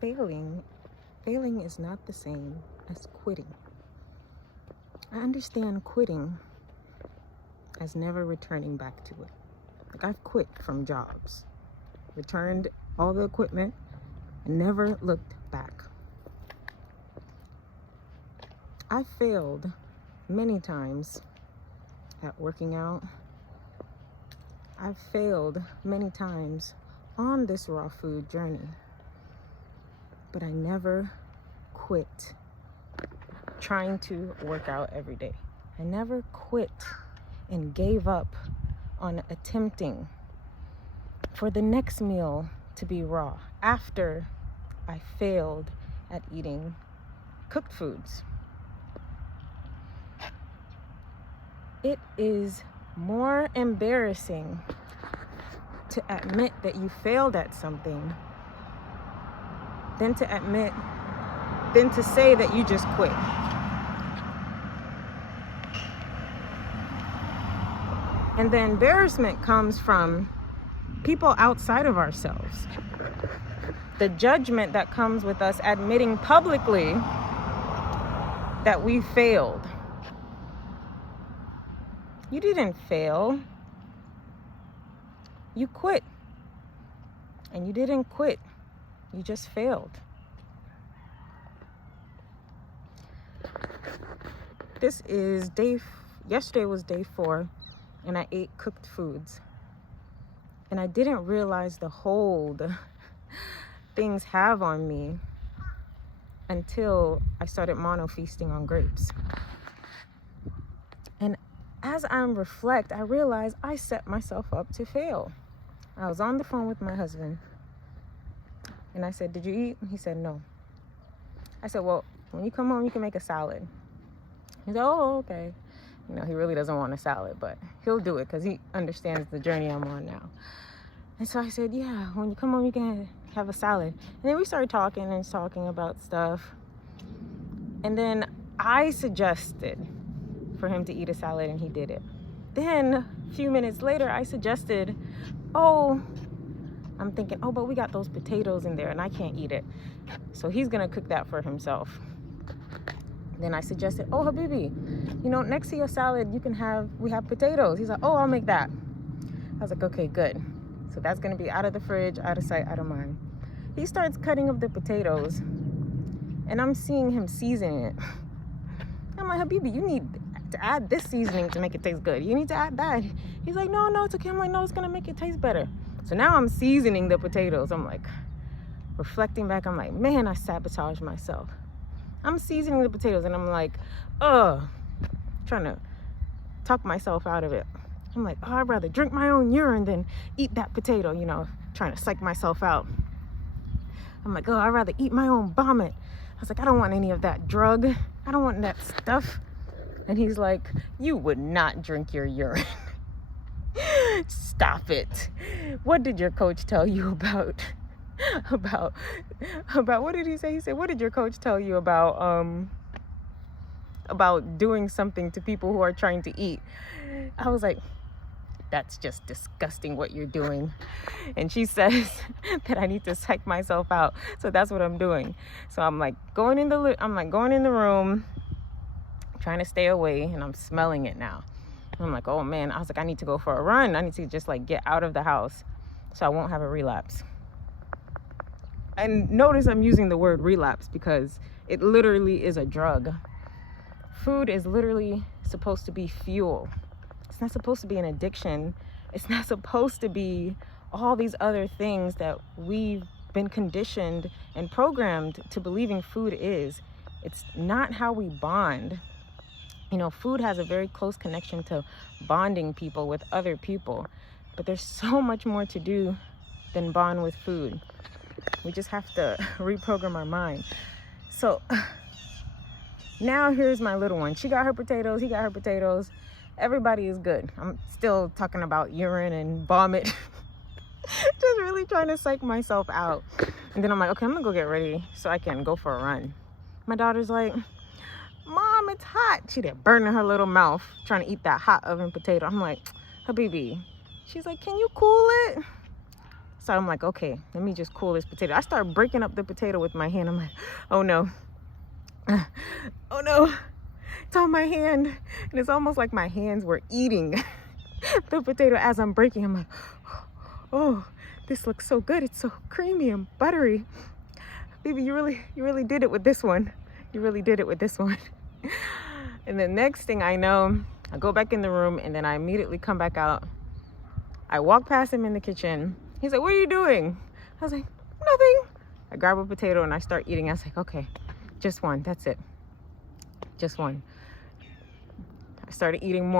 failing is not the same as quitting. I understand quitting as never returning back to it. Like, I've quit from jobs, returned all the equipment, and never looked back. I failed many times at working out. I've failed many times on this raw food journey, but I never quit trying to work out every day. I never quit and gave up on attempting for the next meal to be raw after I failed at eating cooked foods. It is more embarrassing to admit that you failed at something than to say that you just quit. And the embarrassment comes from people outside of ourselves. The judgment that comes with us admitting publicly that we failed. You didn't fail. You quit. And you didn't quit. You just failed. Yesterday was day 4, and I ate cooked foods. And I didn't realize the hold things have on me until I started mono-feasting on grapes. And as I reflect, I realized I set myself up to fail. I was on the phone with my husband, and I said, "Did you eat?" He said, "No." I said, "Well, when you come home, you can make a salad." He said, "Oh, okay." You know, he really doesn't want a salad, but he'll do it because he understands the journey I'm on now. And so I said, "Yeah, when you come home, you can have a salad." And then we started talking about stuff. And then I suggested for him to eat a salad, and he did it. Then a few minutes later, I suggested, I'm thinking, but we got those potatoes in there and I can't eat it. So he's gonna cook that for himself. Then I suggested, Habibi, next to your salad, we have potatoes. He's like, I'll make that. I was like, okay, good. So that's gonna be out of the fridge, out of sight, out of mind. He starts cutting up the potatoes, and I'm seeing him season it. I'm like, Habibi, you need to add this seasoning to make it taste good. You need to add that. He's like, no, it's okay. I'm like, no, it's gonna make it taste better. So now I'm seasoning the potatoes. I'm like, reflecting back, I'm like, man, I sabotaged myself. I'm seasoning the potatoes, and I'm like, trying to talk myself out of it. I'm like, I'd rather drink my own urine than eat that potato, trying to psych myself out. I'm like, I'd rather eat my own vomit. I was like, I don't want any of that drug. I don't want that stuff. And he's like, you would not drink your urine. Stop it. What did your coach tell you about what did he say? He said, what did your coach tell you about doing something to people who are trying to eat? I was like, that's just disgusting what you're doing. And she says that I need to psych myself out. So that's what I'm doing. So I'm like going in the room, trying to stay away, and I'm smelling it now. I'm like, oh man. I was like, I need to go for a run. I need to just get out of the house so I won't have a relapse. And notice I'm using the word relapse because it literally is a drug. Food is literally supposed to be fuel. It's not supposed to be an addiction. It's not supposed to be all these other things that we've been conditioned and programmed to believing food is. It's not how we bond. Food has a very close connection to bonding people with other people, but there's so much more to do than bond with food. We just have to reprogram our mind. So now here's my little one. She got her potatoes, he got her potatoes. Everybody is good. I'm still talking about urine and vomit. Just really trying to psych myself out. And then I'm like, okay, I'm gonna go get ready so I can go for a run. My daughter's like, Mom, it's hot. She there burning her little mouth trying to eat that hot oven potato. I'm like, Habibi. She's like, can you cool it? So I'm like, okay, let me just cool this potato. I start breaking up the potato with my hand. I'm like, oh no. Oh no. It's on my hand. And it's almost like my hands were eating the potato as I'm breaking. I'm like, oh, this looks so good. It's so creamy and buttery. Baby, you really did it with this one. You really did it with this one. And the next thing I know, I go back in the room and then I immediately come back out. I walk past him in the kitchen. He's like, what are you doing? I was like, nothing. I grab a potato and I start eating. I was like, okay, just one, that's it. Just one. I started eating more.